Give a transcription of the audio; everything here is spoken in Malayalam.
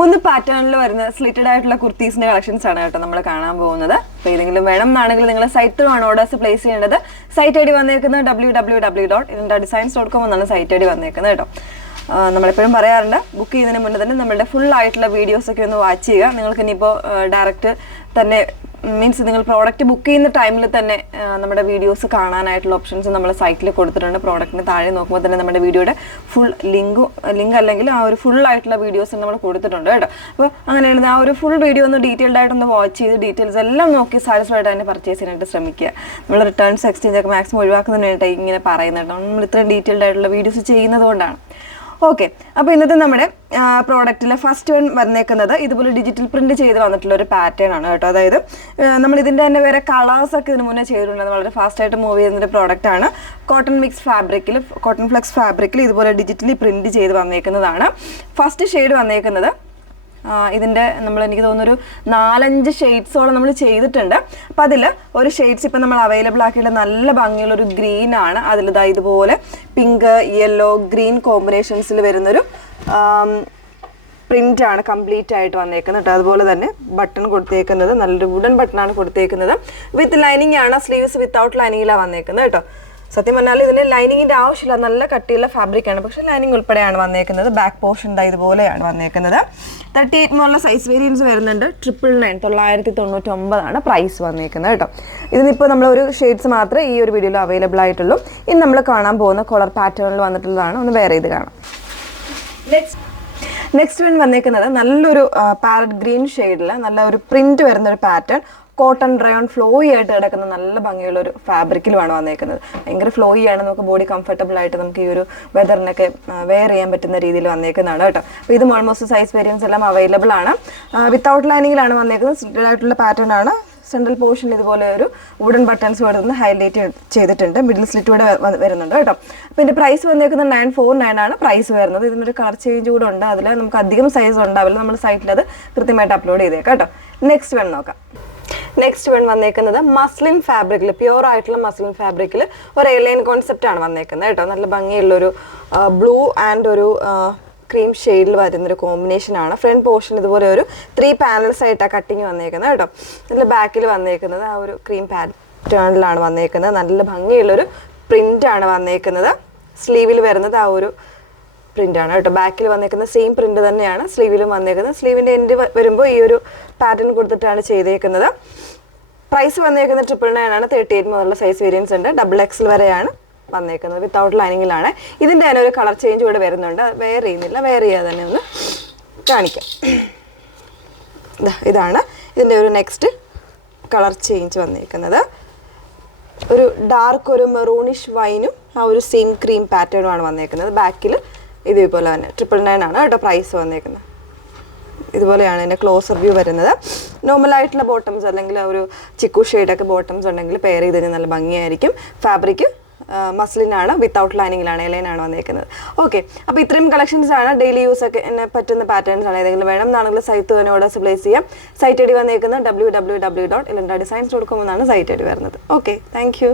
മൂന്ന് പാറ്റേണിൽ വരുന്ന സ്ലിറ്റഡ് ആയിട്ടുള്ള കുർത്തീസിന്റെ കളക്ഷൻസ് ആണ് കേട്ടോ നമ്മൾ കാണാൻ പോകുന്നത്. അപ്പോൾ ഏതെങ്കിലും വേണം എന്നാണെങ്കിൽ നിങ്ങൾ സൈറ്റ് ആണ് ഓർഡേഴ്സ് പ്ലേസ് ചെയ്യേണ്ടത്. സൈറ്റ് ഐ ഡി വന്നേക്കുന്നത് www.ilendadesigns.com എന്നാണ് സൈറ്റ് ഐ ഡി വന്നേക്കുന്നത് കേട്ടോ. നമ്മളെപ്പോഴും പറയാറുണ്ട്, ബുക്ക് ചെയ്യുന്നതിന് മുന്നേ തന്നെ നമ്മളുടെ ഫുൾ ആയിട്ടുള്ള വീഡിയോസൊക്കെ ഒന്ന് വാച്ച് ചെയ്യുക. നിങ്ങൾക്ക് ഇനിയിപ്പോൾ ഡയറക്റ്റ് തന്നെ മീൻസ് നിങ്ങൾ പ്രോഡക്റ്റ് ബുക്ക് ചെയ്യുന്ന ടൈമിൽ തന്നെ നമ്മുടെ വീഡിയോസ് കാണാനായിട്ടുള്ള ഓപ്ഷൻസ് നമ്മൾ സൈറ്റിൽ കൊടുത്തിട്ടുണ്ട്. പ്രോഡക്റ്റിന് താഴെ നോക്കുമ്പോൾ തന്നെ നമ്മുടെ വീഡിയോയുടെ ഫുൾ ലിങ്ക് അല്ലെങ്കിൽ ആ ഒരു ഫുൾ ആയിട്ടുള്ള വീഡിയോസ് നമ്മൾ കൊടുത്തിട്ടുണ്ട് കേട്ടോ. അപ്പോൾ അങ്ങനെയാണ് ആ ഒരു ഫുൾ വീഡിയോ ഒന്ന് ഡീറ്റെയിൽഡ് ആയിട്ടൊന്ന് വാച്ച് ചെയ്ത് ഡീറ്റെയിൽസ് എല്ലാം നോക്കി സാറ്റിസ്ഫൈഡ് ആയിട്ട് പർച്ചേസ് ചെയ്യാനായിട്ട് ശ്രമിക്കുക. നമ്മൾ റിട്ടേൺസ് എക്സ്ചേഞ്ച് ഒക്കെ മാക്സിമം ഒഴിവാക്കുന്നതിന് വേണ്ടിയിട്ട് ഇങ്ങനെ പറയുന്നുണ്ട്. നമ്മൾ ഇത്രയും ഡീറ്റെയിൽഡ് ആയിട്ടുള്ള വീഡിയോസ് ചെയ്യുന്നത് കൊണ്ടാണ്. ഓക്കെ, അപ്പോൾ ഇന്നത്തെ നമ്മുടെ പ്രോഡക്റ്റിലെ ഫസ്റ്റ് വൺ വന്നേക്കുന്നത് ഇതുപോലെ ഡിജിറ്റൽ പ്രിന്റ് ചെയ്ത് വന്നിട്ടുള്ള ഒരു പാറ്റേൺ ആണ് കേട്ടോ. അതായത് നമ്മൾ ഇതിൻ്റെ തന്നെ വേറെ കളേഴ്സ് ഒക്കെ ഇതിന് മുന്നേ ചെയ്തിട്ടുണ്ട്. വളരെ ഫാസ്റ്റായിട്ട് മൂവ് ചെയ്യുന്നൊരു പ്രോഡക്റ്റ് ആണ്. കോട്ടൺ ഫ്ലെക്സ് ഫാബ്രിക്കിൽ ഇതുപോലെ ഡിജിറ്റലി പ്രിന്റ് ചെയ്ത് വന്നേക്കുന്നതാണ്. ഫസ്റ്റ് ഷെയ്ഡ് വന്നേക്കുന്നത് ഇതിൻ്റെ എനിക്ക് തോന്നുന്നൊരു 4-5 ഷെയ്ഡ്സോളം നമ്മൾ ചെയ്തിട്ടുണ്ട്. അപ്പോൾ അതിൽ ഒരു ഷെയ്ഡ്സ് ഇപ്പം നമ്മൾ അവൈലബിൾ ആക്കിയിട്ട് നല്ല ഭംഗിയുള്ളൊരു ഗ്രീൻ ആണ്. അതിലിതാ ഇതുപോലെ പിങ്ക്, യെല്ലോ, ഗ്രീൻ കോമ്പിനേഷൻസിൽ വരുന്നൊരു പ്രിന്റ് ആണ് കംപ്ലീറ്റ് ആയിട്ട് വന്നേക്കുന്നത് കേട്ടോ. അതുപോലെ തന്നെ ബട്ടൺ കൊടുത്തേക്കുന്നത് നല്ലൊരു വുഡൻ ബട്ടണാണ് കൊടുത്തേക്കുന്നത്. വിത്ത് ലൈനിങ് ആണ്. സ്ലീവ്സ് വിത്തൗട്ട് ലൈനിങ്ങിലാണ് വന്നേക്കുന്നത് കേട്ടോ. സത്യം പറഞ്ഞാൽ ഇതിന് ലൈനിങ്ങിൻ്റെ ആവശ്യമില്ല, നല്ല കട്ടിയുള്ള ഫാബ്രിക്കാണ്, പക്ഷേ ലൈനിങ് ഉൾപ്പെടെയാണ് വന്നേക്കുന്നത്. ബാക്ക് പോർഷൻ ഇതുപോലെയാണ് വന്നേക്കുന്നത്. 38 എന്നുള്ള സൈസ് വേരിയൻസ് വരുന്നുണ്ട്. 999 പ്രൈസ് വന്നേക്കുന്നത് കേട്ടോ. ഇതിനിപ്പോൾ നമ്മളൊരു ഷെയ്ഡ്സ് മാത്രമേ ഈ ഒരു വീഡിയോയിൽ അവൈലബിൾ ആയിട്ടുള്ളൂ. ഇനി നമ്മൾ കാണാൻ പോകുന്ന കളർ പാറ്റേണിൽ വന്നിട്ടുള്ളതാണ്. ഒന്ന് വേറെ ഇത് കാണാം. നെക്സ്റ്റ് വൺ വന്നേക്കുന്നത് നല്ലൊരു പാരറ്റ് ഗ്രീൻ ഷെയ്ഡിൽ നല്ല ഒരു പ്രിന്റ് വരുന്ന ഒരു പാറ്റേൺ. കോട്ടൺ റയോൺ ഫ്ലോയി ആയിട്ട് കിടക്കുന്ന നല്ല ഭംഗിയുള്ള ഒരു ഫാബ്രിക്കിലുമാണ് വന്നേക്കുന്നത്. ഭയങ്കര ഫ്ലോയി ആണ്, നമുക്ക് ബോഡി കംഫർട്ടബിൾ ആയിട്ട് നമുക്ക് ഈ ഒരു വെതറിനൊക്കെ വെയർ ചെയ്യാൻ പറ്റുന്ന രീതിയിൽ വന്നേക്കുന്നതാണ് കേട്ടോ. അപ്പോൾ ഇതും ഓൾമോസ്റ്റ് സൈസ് വേരിയൻസ് എല്ലാം അവൈലബിൾ ആണ്. വിത്തൗട്ട് ലൈനിങ്ങിലാണ് വന്നേക്കുന്നത്. സ്ലിറ്റഡ് ആയിട്ടുള്ള പാറ്റേൺ ആണ്. സെൻട്രൽ പോർഷനിൽ ഇതുപോലെ ഒരു വുഡൻ ബട്ടൺസ് വരുന്നത് ഹൈലൈറ്റ് ചെയ്തിട്ടുണ്ട്. മിഡിൽ സ്ലിറ്റ് കൂടെ വരുന്നുണ്ട് കേട്ടോ. അപ്പോൾ ഇതിൻ്റെ പ്രൈസ് വന്നേക്കുന്നത് 949 ആണ് പ്രൈസ് വരുന്നത്. ഇതിനൊരു കളർ ചേഞ്ച് കൂടെ ഉണ്ട്. അതിൽ നമുക്ക് അധികം സൈസ് ഉണ്ടാവില്ല. നമ്മൾ സൈറ്റിൽ അത് കൃത്യമായിട്ട് അപ്ലോഡ് ചെയ്തേക്കാം കേട്ടോ. നെക്സ്റ്റ് വൺ നോക്കാം. നെക്സ്റ്റ് വൺ വന്നേക്കുന്നത് മസ്ലിൻ ഫാബ്രിക്കിൽ, പ്യുവർ ആയിട്ടുള്ള മസ്ലിൻ ഫാബ്രിക്കിൽ ഒരു എയർലൈൻ കോൺസെപ്റ്റ് ആണ് വന്നേക്കുന്നത് കേട്ടോ. നല്ല ഭംഗിയുള്ളൊരു ബ്ലൂ ആൻഡ് ഒരു ക്രീം ഷെയ്ഡിൽ വരുന്നൊരു കോമ്പിനേഷനാണ്. ഫ്രണ്ട് പോർഷൻ ഇതുപോലെ ഒരു 3 പാനൽസ് ആയിട്ടാണ് കട്ടിങ് വന്നേക്കുന്നത് കേട്ടോ. ഇതിൽ ബാക്കിൽ വന്നേക്കുന്നത് ആ ഒരു ക്രീം പാറ്റേണിലാണ് വന്നേക്കുന്നത്. നല്ല ഭംഗിയുള്ളൊരു പ്രിൻ്റാണ് വന്നേക്കുന്നത്. സ്ലീവിൽ വരുന്നത് ആ ഒരു പ്രിൻ്റാണ് കേട്ടോ. ബാക്കിൽ വന്നേക്കുന്ന സെയിം പ്രിൻ്റ് തന്നെയാണ് സ്ലീവിലും വന്നേക്കുന്നത്. സ്ലീവിൻ്റെ എൻഡ് വരുമ്പോൾ ഈ ഒരു പാറ്റേൺ കൊടുത്തിട്ടാണ് ചെയ്തേക്കുന്നത്. പ്രൈസ് വന്നേക്കുന്നത് 999 ആണ്. 38 മുതലുള്ള സൈസ് വേരിയൻസ് ഉണ്ട്. XXL വരെയാണ് വന്നേക്കുന്നത്. വിത്തൗട്ട് ലൈനിങ്ങിലാണ്. ഇതിൻ്റെ തന്നെ ഒരു കളർ ചേഞ്ച് കൂടെ വരുന്നുണ്ട്. വെയർ ചെയ്യുന്നില്ല, വെയർ ചെയ്യാതെ തന്നെ ഒന്ന് കാണിക്കാം. ഇതാണ് ഇതിൻ്റെ ഒരു നെക്സ്റ്റ് കളർ ചേഞ്ച് വന്നേക്കുന്നത്. ഒരു ഡാർക്ക് ഒരു മെറൂണിഷ് വൈനും ആ ഒരു സെയിം ക്രീം പാറ്റേണുമാണ് വന്നേക്കുന്നത്. ബാക്കിൽ ഇതേപോലെ തന്നെ 999 ആണ് കേട്ടോ പ്രൈസ് വന്നേക്കുന്നത്. ഇതുപോലെയാണ് ഇതിൻ്റെ ക്ലോസർ വ്യൂ വരുന്നത്. നോർമലായിട്ടുള്ള ബോട്ടംസ് അല്ലെങ്കിൽ ഒരു ചിക്കു ഷെയ്ഡൊക്കെ ബോട്ടംസ് ഉണ്ടെങ്കിൽ പെയർ ചെയ്ത് കഴിഞ്ഞാൽ നല്ല ഭംഗിയായിരിക്കും. ഫാബ്രിക് മസ്ലിനാണ്. വിത്തൗട്ട് ലൈനിങ്ങിലാണ്, എലൈനാണ് വന്നേക്കുന്നത്. ഓക്കെ, അപ്പോൾ ഇത്രയും കളക്ഷൻസ് ആണ്. ഡെയിലി യൂസ് ഒക്കെ എന്നെ പറ്റുന്ന പാറ്റേൺസ് ആണ്. ഏതെങ്കിലും വേണം എന്നാണെങ്കിൽ സൈറ്റ് തന്നെ ഓർഡേഴ്സ് പ്ലേസ് ചെയ്യാം. സൈറ്റ് ഐ ഡി വന്നേക്കുന്നത് www.ilendadesigns.com എന്നാണ് സൈറ്റ് ഐ ഡി വരുന്നത്. Okay, thank you.